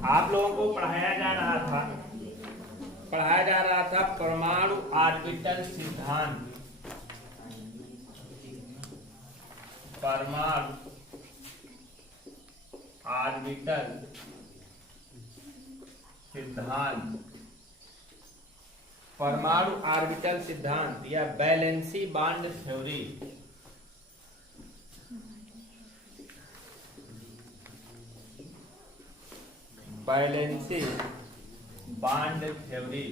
आप लोगों को पढ़ाया जा रहा था परमाणु ऑर्बिटल सिद्धांत। परमाणु ऑर्बिटल सिद्धांत, परमाणु ऑर्बिटल सिद्धांत या valency bond theory. Valency bond theory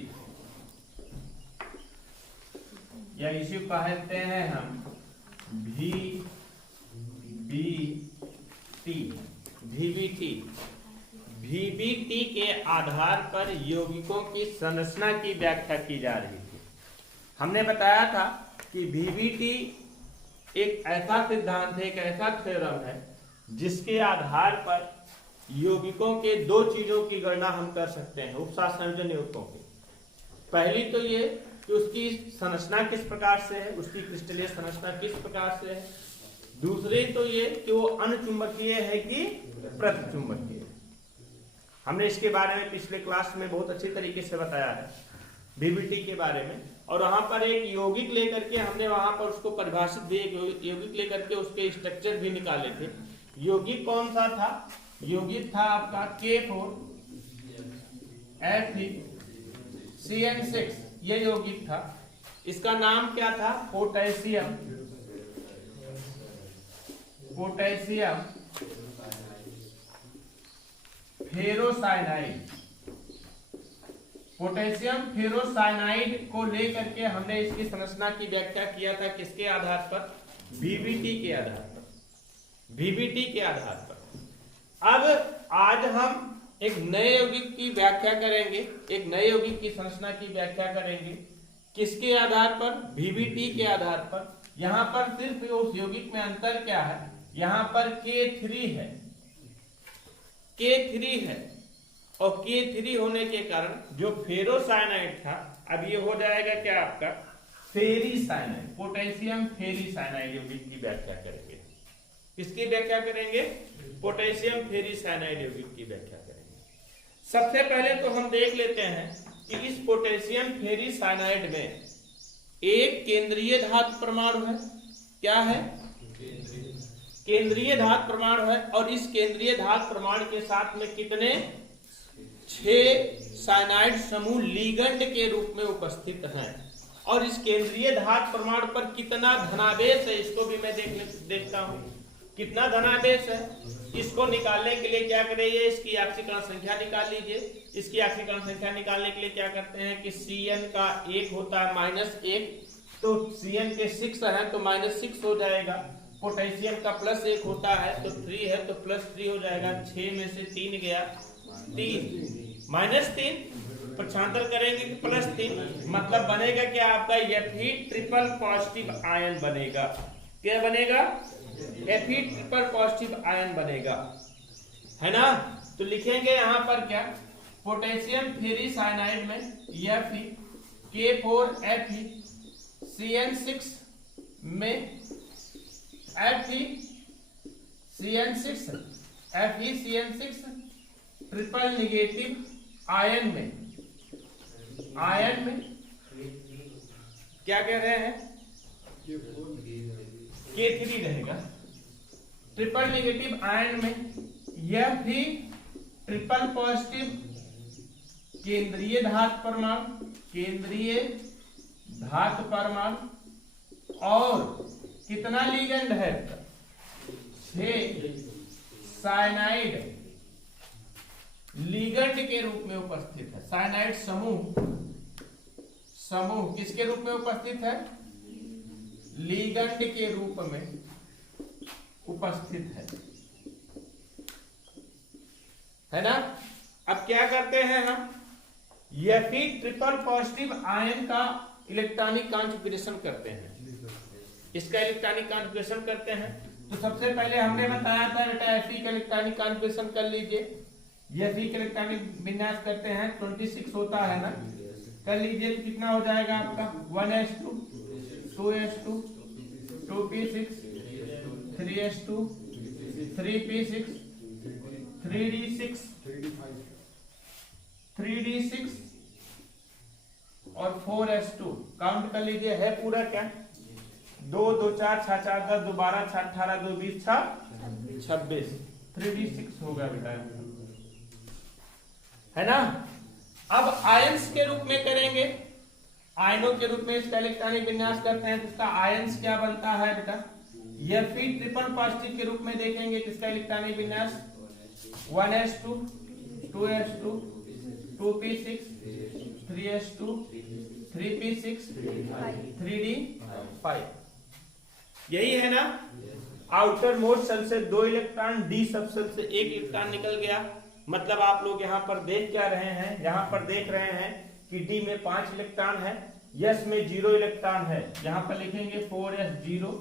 या इसी कहते हैं हम VBT के आधार पर यौगिकों की संरचना की व्याख्या की जा रही थी। हमने बताया था कि VBT एक ऐसा सिद्धांत है, एक ऐसा थ्योरम है जिसके आधार पर यौगिकों के दो चीजों की गणना हम कर सकते हैं, उपसार संयोजन यौगिकों की। पहली तो ये कि उसकी संरचना किस प्रकार से है, उसकी क्रिस्टलीय संरचना किस प्रकार से है। दूसरी तो ये कि वो अनुचुंबकीय है कि प्रतिचुंबकीय। हमने इसके बारे में पिछले क्लास में बहुत अच्छी तरीके से बताया है VBT के बारे में, और वहां पर एक यौगिक लेकर के हमने वहां पर उसको परिभाषित भी, एक यौगिक लेकर के उसके स्ट्रक्चर भी निकाले थे। यौगिक कौन सा था? यौगिक था आपका K4Fe(CN6), ये यौगिक था। इसका नाम क्या था? Potassium ferrocyanide. पोटेशियम फेरोसाइनाइड को लेकर के हमने इसकी संरचना की व्याख्या किया था। किसके आधार पर? VBT के आधार पर। VBT के आधार पर। अब आज हम एक नए यौगिक की व्याख्या करेंगे, एक नए यौगिक की संरचना की व्याख्या करेंगे। किसके आधार पर? VBT के आधार पर। यहां पर सिर्फ उस यौगिक में अंतर क्या है? यहां पर K3 है, K3 है, और K3 होने के कारण जो फेरोसाइनाइड था अब ये हो जाएगा क्या आपका? फेरीसाइनाइड। पोटेशियम फेरीसाइनाइड यौगिक की व्याख्या करेंगे। किसकी व्याख्या करेंगे? पोटेशियम फेरीसाइनाइड यौगिक की व्याख्या करेंगे। सबसे पहले तो हम देख लेते हैं कि इस पोटेशियम फेरीसाइनाइड में एक केंद्रीय धातु परमाणु है। क्या है? केंद्रीय धातु परमाणु है, और इस केंद्रीय धातु परमाणु के साथ में कितने? 6 साइनाइड समूह लिगेंड के रूप में उपस्थित हैं। और इस केंद्रीय धातु परमाणु पर कितना धनावेश है इसको भी मैं देखता हूं। कितना धनावेश है इसको निकालने के लिए क्या करेंगे? इसकी ऑक्सीकरण संख्या निकाल लीजिए। इसकी ऑक्सीकरण संख्या निकालने के लिए क्या करते हैं कि Cn का 1 होता है -1, तो Cn के 6 है तो -6 हो जाएगा। पोटेशियम का +1 होता है तो 3 है तो +3 हो जाएगा। 6 में से 3 गया 3, -3 पक्षांतर करेंगे कि +3, मतलब बनेगा क्या आपका? Fe ट्रिपल पॉजिटिव आयन बनेगा। क्या बनेगा? Fe ट्रिपल पॉजिटिव आयन बनेगा, है ना। तो लिखेंगे यहां पर क्या? पोटेशियम फेरीसाइनाइड में Fe K4Fe(CN6) में FeCN6 ट्रिपल निगेटिव आयन में क्या कह रहे हैं? K3 रहेगा। ट्रिपल निगेटिव आयन में यह भी ट्रिपल पॉजिटिव केंद्रीय धातु परमाणु और कितना लिगेंड है? 6 साइनाइड लिगेंड के रूप में उपस्थित है। साइनाइड समूह किसके रूप में उपस्थित है? लिगेंड के रूप में उपस्थित है ना। अब क्या करते हैं हम? Fe ट्रिपल पॉजिटिव आयन का इलेक्ट्रॉनिक कॉन्फ़िगरेशन करते हैं। इसका इलेक्ट्रॉनिक कॉन्फ़िगरेशन करते हैं तो सबसे पहले हमने बताया था बेटा Fe का इलेक्ट्रॉनिक कॉन्फ़िगरेशन कर लीजिए। Fe का इलेक्ट्रॉनिक विन्यास करते हैं 26 होता है ना, कर लीजिए। कितना हो जाएगा आपका? 1s2 2s2 2p6 3s2 3p6 3d6 3d6 और 4s2 काउंट कर लीजिए, है पूरा क्या? 2 2 4 6 4 10 2 12 6 18 2 20 6 26 3d6 होगा बेटा, है ना। अब आयंस के रूप में करेंगे, आयनों के रूप में इसका इलेक्ट्रॉनिक विन्यास करते हैं, तो इसका आयंस क्या बनता है बेटा? Fe ट्रिपल पॉजिटिव के रूप में देखेंगे किसका इलेक्ट्रॉनिक विन्यास? 1s2 2s2 2p6 3s2 3p6 3d5, यही है ना। आउटर मोस्ट शेल से 2 इलेक्ट्रॉन, डी सब शेल से 1 इलेक्ट्रॉन निकल गया। मतलब आप लोग यहाँ पर देख क्या रहे हैं? यहाँ पर देख रहे हैं कि डी में 5 इलेक्ट्रॉन है, यस में 0 इलेक्ट्रॉन है। यहाँ पर लिखेंगे 4s0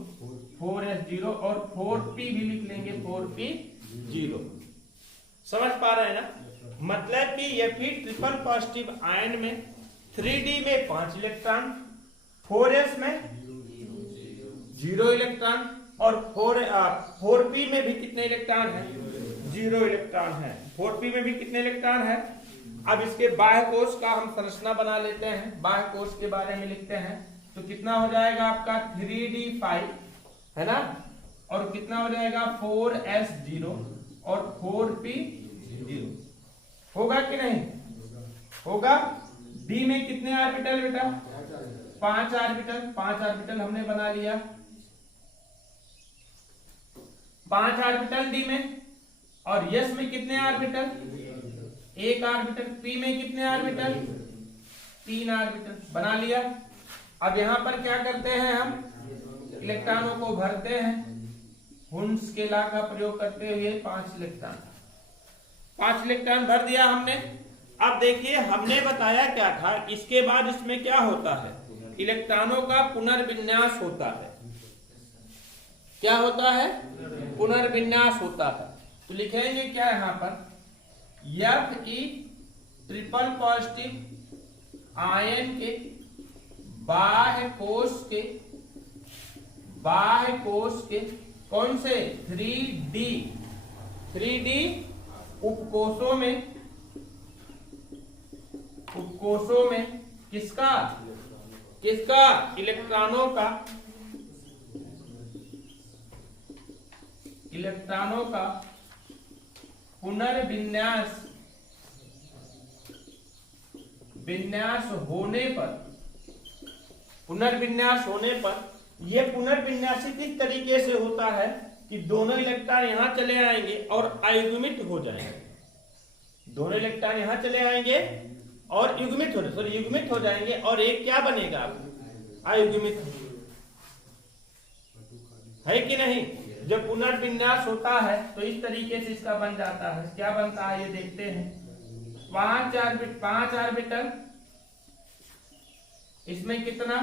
4s0 और 4p भी लिख लेंगे 4p0। समझ पा रहे हैं ना? मतलब कि ये भी ट्रिपल पॉजिटिव आयन में 3d में 5 इलेक्ट्रॉन, 4s में 0 इलेक्ट्रॉन और 4p में भी कितने इलेक्ट्रॉन है? 0 इलेक्ट्रॉन है। 4p में भी कितने इलेक्ट्रॉन है? अब इसके बाह्य कोश का हम संरचना बना लेते हैं, बाह्य कोश के बारे में लिखते हैं। तो कितना हो जाएगा आपका 3d5, है ना, और कितना हो जाएगा 4s0 और 4p0, होगा कि नहीं होगा? डी में कितने ऑर्बिटल बेटा? 5 ऑर्बिटल, 5 ऑर्बिटल हमने बना लिया, 5 ऑर्बिटल डी में। और यस में कितने ऑर्बिटल? 1 ऑर्बिटल। पी में कितने ऑर्बिटल? 3 ऑर्बिटल बना लिया। अब यहां पर क्या करते हैं? हम इलेक्ट्रॉनों को भरते हैं हुन्स के लॉ का प्रयोग करते हुए। 5 इलेक्ट्रॉन भर दिया हमने। अब देखिए हमने बताया क्या था, इसके बाद इसमें क्या होता है? इलेक्ट्रॉनों का पुनर्विन्यास होता है। क्या होता है? पुनर्विन्यास होता है। तो लिखेंगे क्या यहां पर? Fe ट्रिपल पॉजिटिव आयन के बाह्य कोश के कौन से? 3D उपकोशों में किसका इलेक्ट्रॉनों का पुनर्विन्यास होने पर यह पुनर्विन्यास किस तरीके से होता है कि दोनों इलेक्ट्रॉन यहां चले आएंगे और अयुग्मित हो जाएंगे। दोनों इलेक्ट्रॉन यहां चले आएंगे और युग्मित हो जाएंगे और एक क्या बनेगा? अयुग्मित, है कि नहीं? जब पुनर्विन्यास होता है तो इस तरीके से इसका बन जाता है। क्या बनता है ये देखते हैं। 5 ऑर्बिटल, इसमें कितना?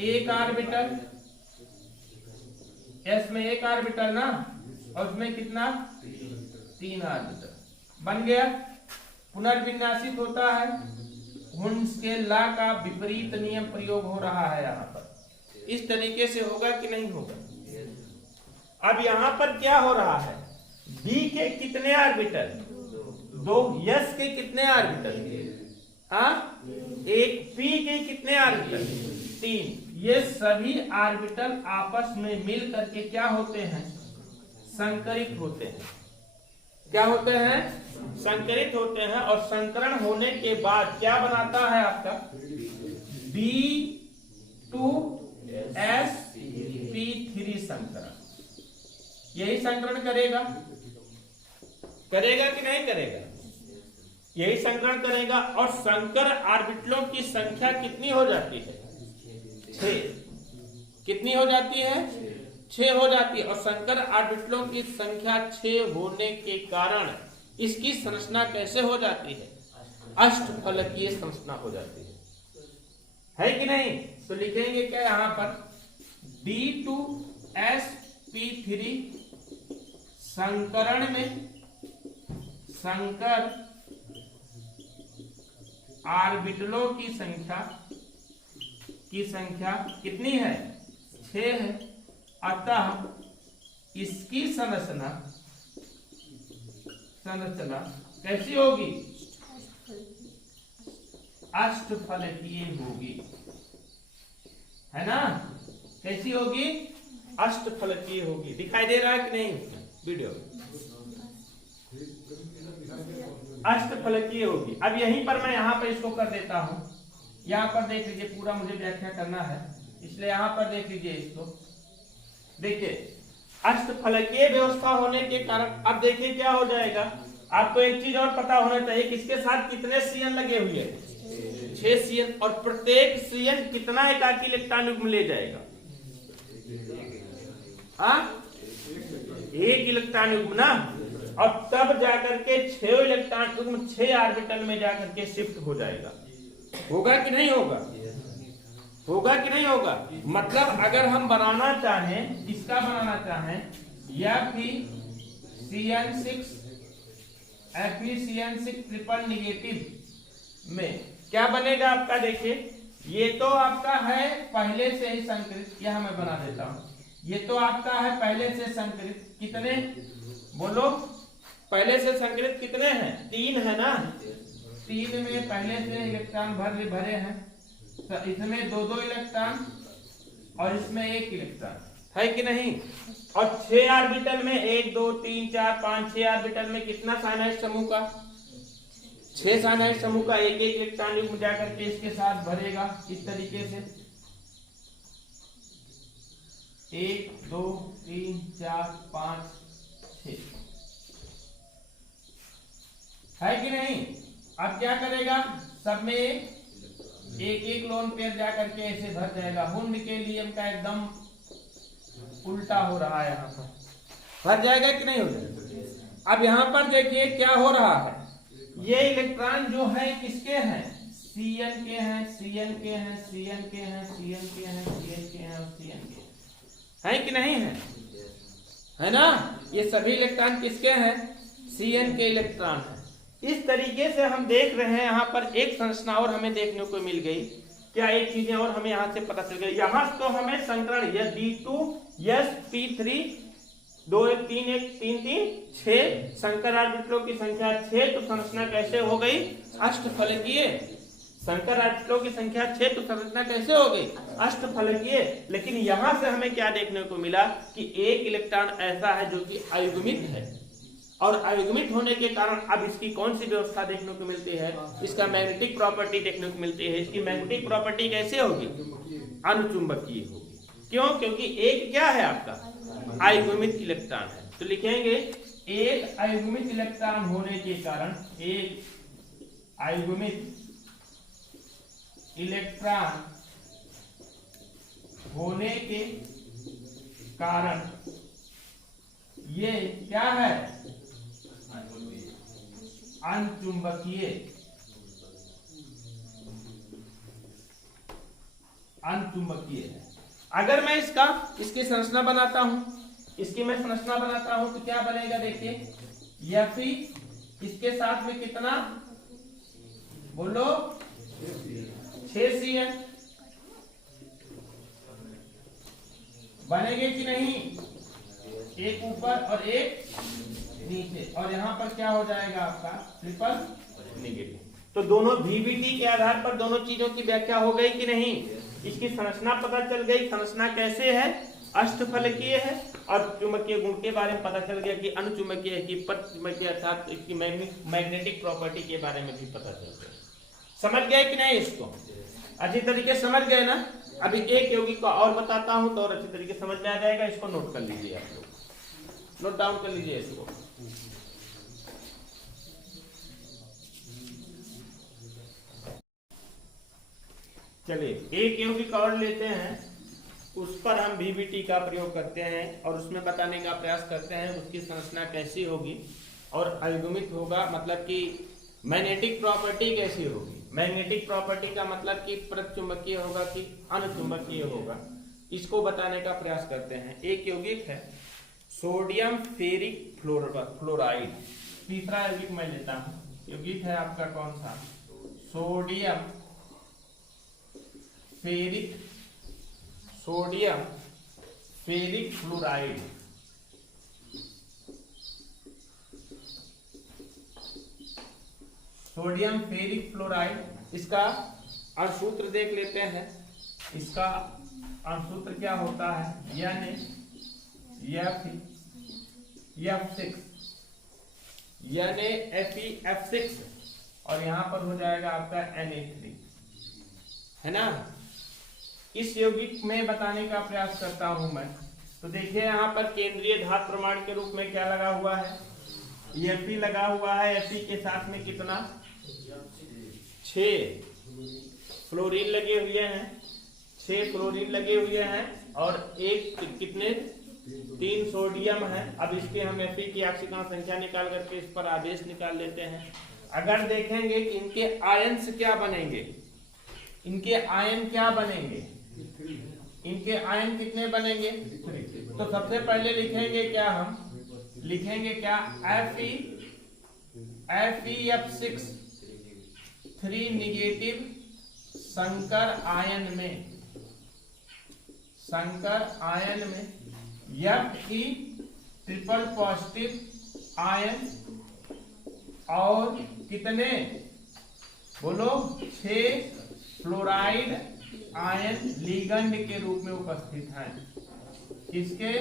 1 ऑर्बिटल, एस में 1 ऑर्बिटल ना, और उसमें कितना? 3 ऑर्बिटल बन गया। पुनर्विन्यासित होता है, हुन्स के लॉ का विपरीत नियम प्रयोग हो रहा है यहाँ पर। इस तरीके से होगा कि नहीं होगा? अब यहां पर क्या हो रहा है? बी के कितने ऑर्बिटल? 2। यस के कितने ऑर्बिटल? 1। पी के कितने ऑर्बिटल? 3। ये सभी ऑर्बिटल आपस में मिल करके क्या होते हैं? संकरित होते हैं। क्या होते हैं? संकरित होते हैं। और संकरण होने के बाद क्या बनाता है आपका? B2sp3 संकरण। यही संकरण करेगा कि नहीं करेगा? यही संकरण करेगा। और संकर ऑर्बिटलों की संख्या कितनी हो जाती है? 6। कितनी हो जाती है? 6 हो जाती है। और संकर ऑर्बिटलों की संख्या 6 होने के कारण इसकी संरचना कैसे हो जाती है? अष्टफलकीय संरचना हो जाती है कि नहीं? तो लिखेंगे क्या यहां पर? D2sp3 संकरण में संकर ऑर्बिटलों की संख्या कितनी है? 6 है। अतः इसकी संरचना संरचना कैसी होगी? अष्टफलकीय होगी, है ना? कैसी होगी? अष्टफलकीय होगी। दिखाई दे रहा है कि नहीं वीडियो? अष्टफलकीय होगी। अब यहीं पर मैं यहाँ पर इसको कर देता हूं। यहाँ पर देख लीजिए, पूरा मुझे व्याख्या करना है, इसलिए यहाँ पर देख लीजिए इसको। देखिए, अष्टफलकीय व्यवस्था होने के कारण अब देखिए क्या हो जाएगा। आपको एक चीज और पता होना चाहिए कि इसके साथ कितने CN लगे हुए हैं? 6 CN, और प्रत्येक CN कितना एकाकी इलेक्ट्रॉन युग्म ले जाएगा? एक इलेक्ट्रॉन युग्म ना। और तब जाकर के 6 इलेक्ट्रॉन युग्म 6 ऑर्बिटल में जाकर के शिफ्ट हो जाएगा। होगा कि नहीं होगा? होगा कि नहीं होगा? मतलब अगर हम बनाना चाहें, इसका बनाना चाहें, या फिर CN6 FeCN6 ट्रिपल निगेटिव में क्या बनेगा आपका? देखिए, ये तो आपका है पहले से ही संकरित, यह मैं बना देता हूं। ये तो आपका है पहले से संकरित, कितने बोलो? पहले से संकरित कितने हैं? 3 है ना। 3 में पहले से इलेक्ट्रॉन भरे हैं, तो इसमें 2 इलेक्ट्रॉन और इसमें 1 इलेक्ट्रॉन, है कि नहीं? और 6 ऑर्बिटल में 1 2 3 4 5 6 ऑर्बिटल में कितना साइनाइड समूह का? 6 साइनाइड समूह का 1 इलेक्ट्रॉन युग्म जाकर के इसके साथ भरेगा इस तरीके से। 1 2 3 4 5 6, है कि नहीं? अब क्या करेगा? सब में एक लोन पेयर जाकर के ऐसे भर जाएगा। हुंड के नियम का एकदम उल्टा हो रहा है, यहाँ पर भर जाएगा कि नहीं हो जाएगा? अब यहाँ पर देखिए क्या हो रहा है। ये इलेक्ट्रॉन जो है किसके हैं? CN के हैं, CN के हैं, CN के हैं, CN के हैं, CN के हैं और CN के हैं, है कि नहीं है? है ना? ये सभी इलेक्ट्रॉन किसके हैं? CN के इलेक्ट्रॉन हैं। इस तरीके से हम देख रहे हैं। यहाँ पर एक संरचना और हमें देखने को मिल गई। क्या एक चीजें और हमें यहाँ से पता चल गई। यहाँ तो हमें संकरण D2sp3 2 1 3 1 3 3 6 संकर ऑर्बिटलों की संख्या 6, तो संरचना कैसे हो गई? अष्टफलकीय। संकर ऑर्बिटलों की संख्या 6, तो संरचना कैसे हो गई? अष्टफलकीय। लेकिन यहाँ से हमें क्या देखने को मिला कि एक इलेक्ट्रॉन ऐसा है जो कि अयुग्मित है, और अयुग्मित होने के कारण अब इसकी कौन सी व्यवस्था देखने को मिलती है? इसका मैग्नेटिक प्रॉपर्टी देखने को मिलती है। इसकी मैग्नेटिक प्रॉपर्टी कैसे होगी? अनुचुंबकीय होगी। क्यों? क्योंकि एक क्या है आपका? अयुग्मित इलेक्ट्रॉन है। तो लिखेंगे एक अयुग्मित इलेक्ट्रॉन होने के कारण, एक अयुग्मित इलेक्ट्रॉन होने के कारण ये क्या है? अनचुंबकीय। अनचुंबकीय है। अगर मैं इसकी संरचना बनाता हूं, इसकी मैं संरचना बनाता हूं तो क्या बनेगा? देखिए, Fe इसके साथ में कितना बोलो? 6 CN बनेंगे कि नहीं? एक ऊपर और एक नीचे, और यहाँ पर क्या हो जाएगा आपका? Triple negative. तो दोनों VBT के आधार पर दोनों चीजों की व्याख्या हो गई कि नहीं? इसकी संरचना पता चल गई। संरचना कैसे है? अष्टफलकीय है। और चुंबकीय गुण के बारे में पता चल गया कि अनुचुंबकीय है कि परचुंबकीय, अर्थात इसकी मैग्नेटिक प्रॉपर्टी के बारे में भी पता चल गया। समझ गए कि नहीं? इसको अच्छी तरीके समझ गए ना? अभी एक यौगिक को और बताता हूं तो और अच्छी तरीके समझ में आ जाएगा। इसको नोट कर लीजिए, आप लोग नोट डाउन कर लीजिए इसको। चलिए, एक यौगिक और लेते हैं, उस पर हम VBT का प्रयोग करते हैं और उसमें बताने का प्रयास करते हैं उसकी संरचना कैसी होगी और अयुग्मित होगा, मतलब कि मैग्नेटिक प्रॉपर्टी कैसी होगी। मैग्नेटिक प्रॉपर्टी का मतलब कि प्रचुंबकीय होगा कि अनुचुंबकीय होगा, इसको बताने का प्रयास करते हैं। एक यौगिक है सोडियम फेरिक फ्लोराइड। तीसरा यौगिक मैं लेता हूं। यौगिक है आपका कौन सा? Sodium ferric fluoride. Sodium ferric fluoride. इसका अणुसूत्र देख लेते हैं। इसका अणुसूत्र क्या होता है, Fe(F6) और यहाँ पर हो जाएगा आपका Na3, है ना। इस यौगिक में बताने का प्रयास करता हूं मैं। तो देखिए यहाँ पर केंद्रीय धातु प्रमाण के रूप में क्या लगा हुआ है, Fe लगा हुआ है। Fe के साथ में कितना, 6 फ्लोरीन लगे हुए हैं, 6 फ्लोरीन लगे हुए हैं और एक कितने 3 सोडियम है। अब इसके हम Fe की आक्षिका संख्या निकाल करके इस पर आदेश निकाल लेते हैं। अगर देखेंगे कि इनके आयंस क्या बनेंगे, इनके आयन क्या बनेंगे, इनके आयन कितने बनेंगे। तो सबसे पहले लिखेंगे क्या, हम लिखेंगे क्या, FeF6 3 निगेटिव संकर आयन में, संकर आयन में Fe ट्रिपल पॉजिटिव आयन और कितने बोलो 6 फ्लोराइड आयन लिगंड के रूप में उपस्थित हैं। किसके,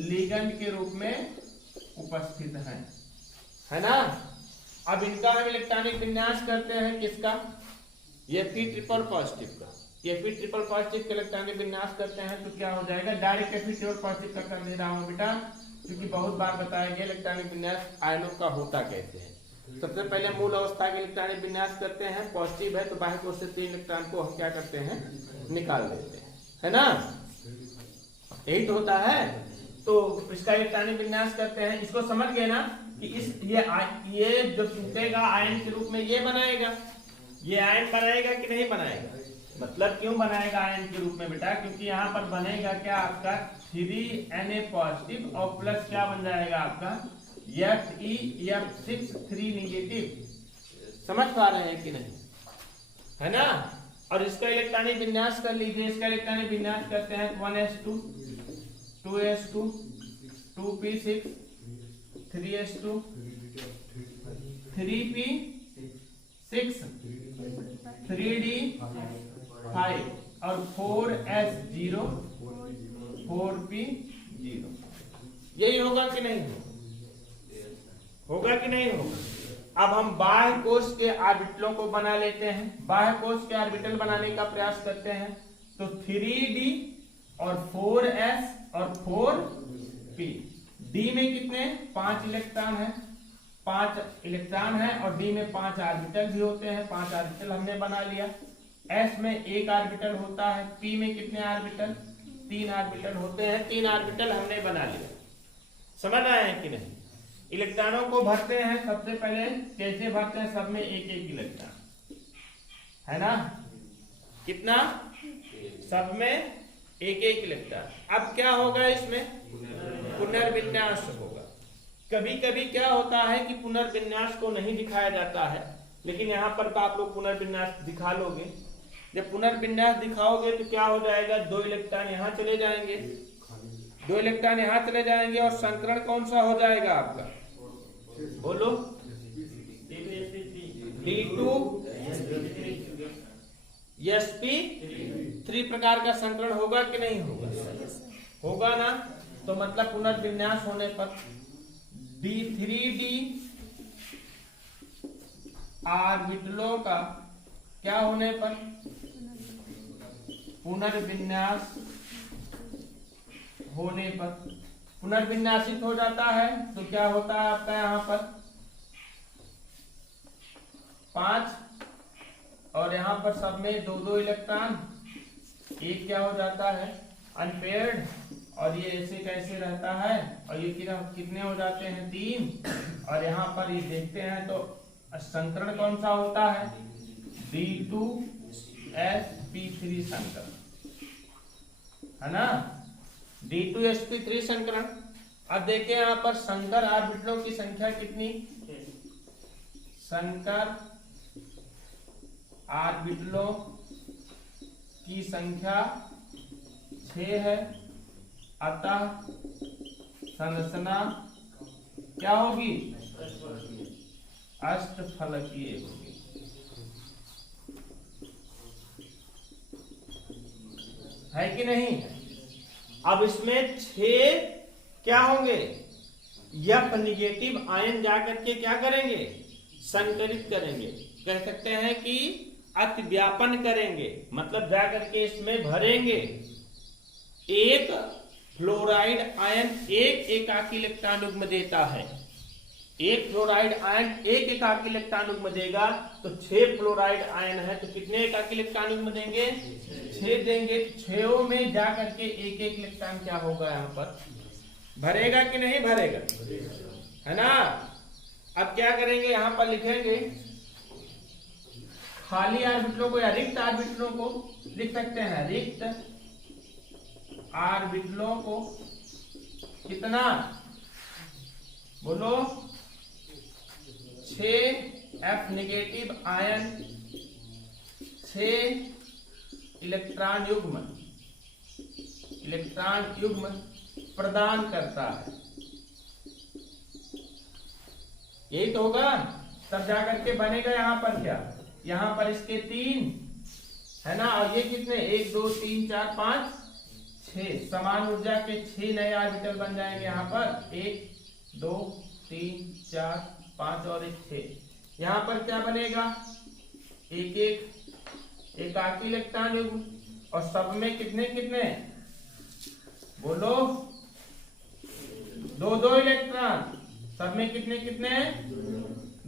लिगंड के रूप में उपस्थित हैं, है ना। अब इनका हम इलेक्ट्रॉनिक विन्यास करते हैं, किसका, Fe ट्रिपल पॉजिटिव का। Fe ट्रिपल पॉजिटिव का इलेक्ट्रॉनिक विन्यास करते हैं तो क्या हो जाएगा, डायरेक्ट Fe ट्रिपल पॉजिटिव का कर दे रहा हूं बेटा, क्योंकि बहुत बार बताया गया इलेक्ट्रॉनिक विन्यास आयनों का होता कैसे है। सबसे पहले मूल अवस्था के इलेक्ट्रॉनिक विन्यास करते हैं, पॉजिटिव है तो बाह्य कोश से 3 इलेक्ट्रॉन को हम क्या करते हैं, निकाल देते हैं, है ना। यही तो होता है। तो इसका इलेक्ट्रॉनिक विन्यास करते हैं। इसको समझ गए ना कि ये जो टूटेगा आयन के रूप में ये बनाएगा, ये आयन बनाएगा कि नहीं बनाएगा। मतलब क्यों बनाएगा आयन के रूप में बेटा, क्योंकि यहाँ पर बनेगा क्या आपका 3Na पॉजिटिव और प्लस क्या बन जाएगा आपका Fe(F6) 3 निगेटिव। समझ पा रहे हैं कि नहीं, है ना। और इसका इलेक्ट्रॉनिक विन्यास कर लीजिए। इसका इलेक्ट्रॉनिक विन्यास करते हैं 1s2 2s2 2p6 3s2 3p6 3d5 और 4s0 4p0। यही होगा कि नहीं होगा कि नहीं होगा। अब हम बाह्य कोश के ऑर्बिटलों को बना लेते हैं। बाह्य कोश के ऑर्बिटल बनाने का प्रयास करते हैं। तो 3d और 4s और 4p। d में कितने 5 इलेक्ट्रॉन है, 5 इलेक्ट्रॉन है और d में 5 ऑर्बिटल भी होते हैं। 5 ऑर्बिटल हमने बना लिया। s में 1 ऑर्बिटल होता है। p में कितने ऑर्बिटल, 3 ऑर्बिटल होते हैं। 3 ऑर्बिटल हमने बना लिया। समझ रहे हैं कि नहीं। इलेक्ट्रॉनों को भरते हैं। सबसे पहले कैसे भरते हैं, सब में 1-1 इलेक्ट्रॉन, है ना। कितना, सब में 1-1 इलेक्ट्रॉन। अब क्या होगा, इसमें पुनर्विन्यास होगा। कभी कभी क्या होता है कि पुनर्विन्यास को नहीं दिखाया जाता है, लेकिन यहाँ पर आप लोग पुनर्विन्यास दिखा लोगे। जब पुनर्विन्यास दिखाओगे तो क्या हो जाएगा, 2 इलेक्ट्रॉन यहाँ चले जाएंगे, 2 इलेक्ट्रॉन यहाँ चले जाएंगे और संकरण कौन सा हो जाएगा आपका, बोलो D2 sp3 प्रकार का संकरण होगा कि नहीं होगा, होगा ना। तो मतलब पुनर्विन्यास होने पर D3D ऑर्बिटलों का क्या होने पर, पुनर्विन्यास होने पर पुनर्विन्यासित हो जाता है। तो क्या होता है आपका यहाँ पर 5 और यहाँ पर सब में 2-2 इलेक्ट्रॉन, एक क्या हो जाता है अनपेयर्ड और ये ऐसे कैसे रहता है और ये कितने हो जाते हैं 3। और यहाँ पर ये देखते हैं तो संकरण कौन सा होता है, D2sp3 संकरण, है ना, D2sp3 संकरण। अब देखिए यहाँ पर संकर ऑर्बिटलों की संख्या कितनी, संकर ऑर्बिटलों की संख्या 6 है। अतः संरचना क्या होगी, अष्टफलकीय होगी। है कि नहीं? अब इसमें 6 क्या होंगे? F निगेटिव आयन जाकर के क्या करेंगे? संकरित करेंगे। कह सकते हैं कि अतिव्यापन करेंगे, मतलब जाकर के इसमें भरेंगे। एक फ्लोराइड आयन एक एकाकी इलेक्ट्रॉन युग्म देता है। एक फ्लोराइड आयन एक एकाकी इलेक्ट्रॉन युग्म देगा, तो 6 फ्लोराइड आयन है तो कितने एकाकी इलेक्ट्रॉन युग्म देंगे? 6 देंगे। 6 में जाकर के एक एक इलेक्ट्रॉन क्या होगा? यहाँ पर भरेगा कि नहीं भरेगा? है ना? अब क्या करेंगे? यहाँ पर लिखेंगे खाली ऑर्बिटलों को या रिक्त ऑर्बिटलों को लिख सकते हैं। रिक्त ऑर्बिटलों को कितना? बोलो 6 F निगेटिव आयन 6 इलेक्ट्रॉन युग्म प्रदान करता है। यही तो होगा, तब जाकर के बनेगा यहाँ पर क्या? यहाँ पर इसके 3 है ना, और ये कितने? 1 2 3 4 5 6 समान ऊर्जा के 6 नए ऑर्बिटल बन जाएंगे। यहाँ पर 1 2 3 4 5 और 1 6। यहाँ पर क्या बनेगा? एक एकाकी इलेक्ट्रॉन युग्म, और सब में कितने कितने? बोलो 2 2 इलेक्ट्रॉन। सब में कितने कितने?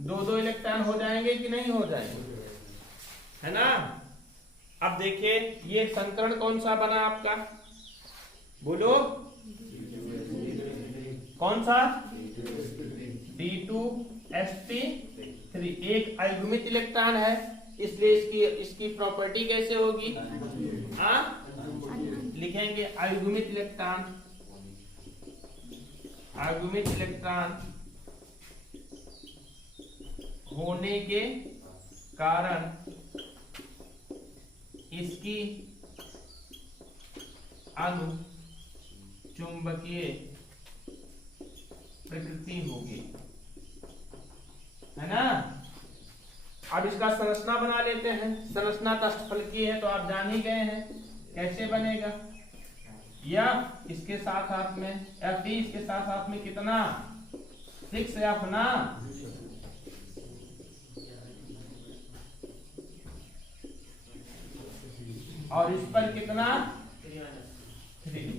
2 2 इलेक्ट्रॉन हो जाएंगे कि नहीं हो जाएंगे? है ना? अब देखिए ये संकरण कौन सा बना आपका? बोलो कौन सा? D2sp3। एक अयुग्मित इलेक्ट्रॉन है, इसलिए इसकी प्रॉपर्टी कैसे होगी? लिखेंगे अयुग्मित इलेक्ट्रॉन होने के कारण इसकी अनुचुंबकीय प्रकृति होगी। है ना? अब इसका संरचना बना लेते हैं। संरचना तो अष्टफलकीय है तो आप जान ही गए हैं कैसे बनेगा। या इसके साथ में F इसके साथ में कितना? 6F ना। और इस पर कितना? 3।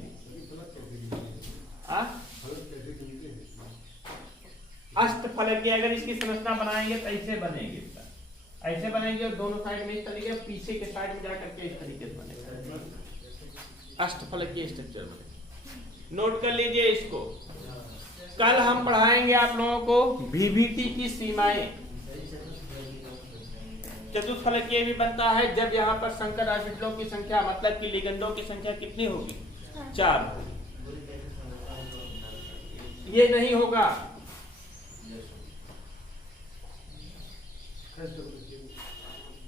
अष्टफलकीय अगर इसकी संरचना बनाएंगे तो ऐसे बनेंगे, ऐसे बनेंगे, और दोनों साइड में इस तरीके, पीछे के साइड में जाकर के इस तरीके से बनेगा अष्टफलकीय स्ट्रक्चर बनेगा। नोट कर लीजिए इसको। कल हम पढ़ाएंगे आप लोगों को VVT की सीमाएं। चतुष्फलकीय भी बनता है जब यहाँ पर संकर ऑर्बिटलों की संख्या, मतलब कि लिगेंडों की संख्या कितनी होगी? 4। ये नहीं होगा।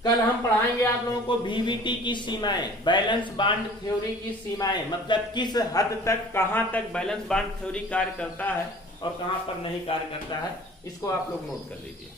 कल हम पढ़ाएंगे आप लोगों को VVT की सीमाएं, बैलेंस बांड थ्योरी की सीमाएं, मतलब किस हद तक, कहां तक बैलेंस बांड थ्योरी कार्य करता है और कहां पर नहीं कार्य करता है। इसको आप लोग नोट कर लीजिए।